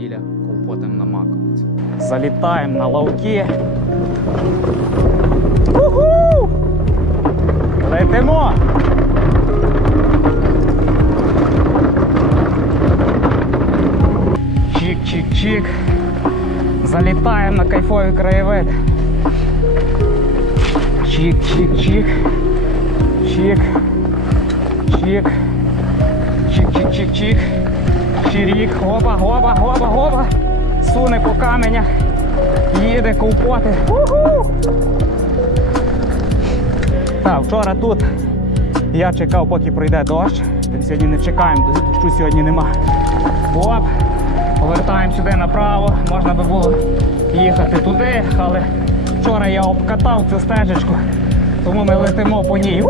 неділя, ковпотим на маковиці. Залітаємо на лавки. Уху! Летимо! Чик-чик-чик. Залітаємо на кайфові краєвиди. Чик-чик-чик. Чик. Чик. Чик-чик-чик-чик. Чирік. Гоба, гоба, гоба, гоба. Суне по каменях. Їде ковпоти. Так, вчора тут я чекав, поки пройде дощ. Тим сьогодні не чекаємо, дощу сьогодні нема. Оп, повертаємо сюди направо. Можна би було їхати туди, але вчора я обкатав цю стежечку, тому ми летимо по ній.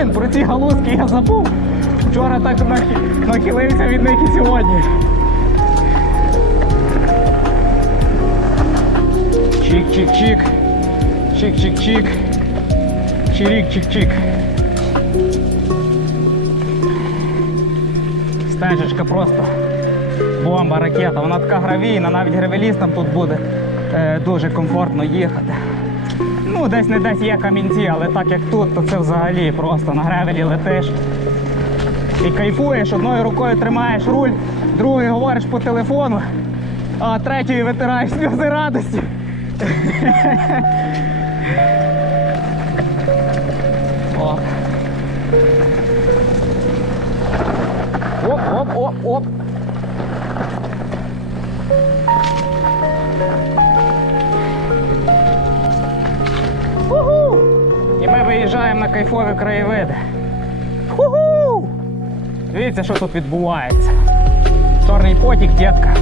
Блін, про ці галузки я забув. Вчора так нахилився від них і сьогодні. Чик-чик-чик. Чик-чик-чик. Чирік-чик-чик. Стежечка просто бомба, ракета. Вона така гравійна, навіть гравелістам тут буде е, дуже комфортно їхати. Ну, десь не десь є камінці, але так як тут, то це взагалі просто на гревелі летиш і кайфуєш, одною рукою тримаєш руль, другою говориш по телефону, а третьою витираєш сльози радості. Оп. Оп, Виїжджаємо на кайфові краєвиди. Уху! Дивіться, що тут відбувається. Чорний потік, дітка.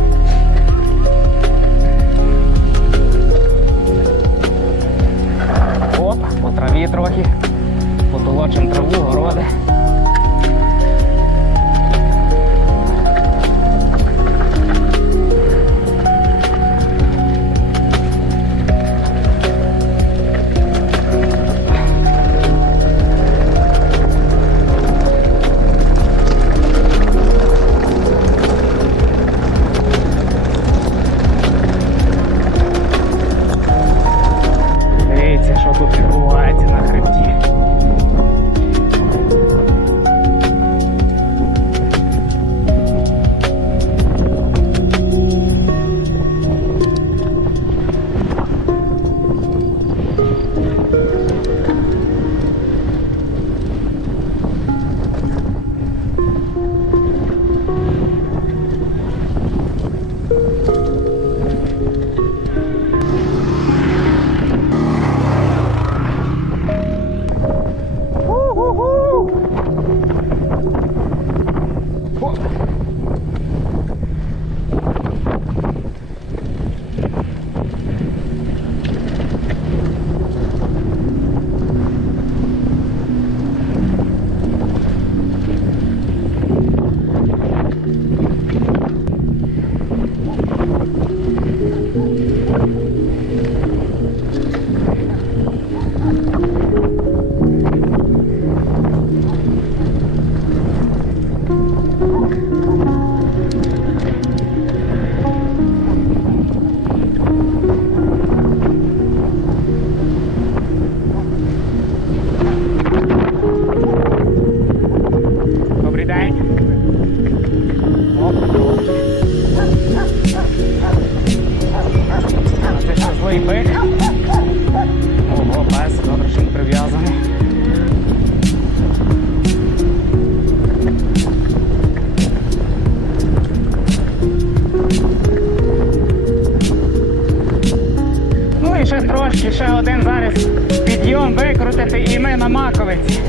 трошки, зараз підйом викрутити і ми на маковиці.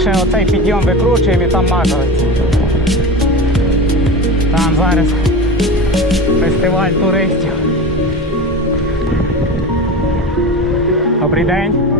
Ще оцей підйом викручуємо і там маковець. Там зараз фестиваль туристів. Добрий день.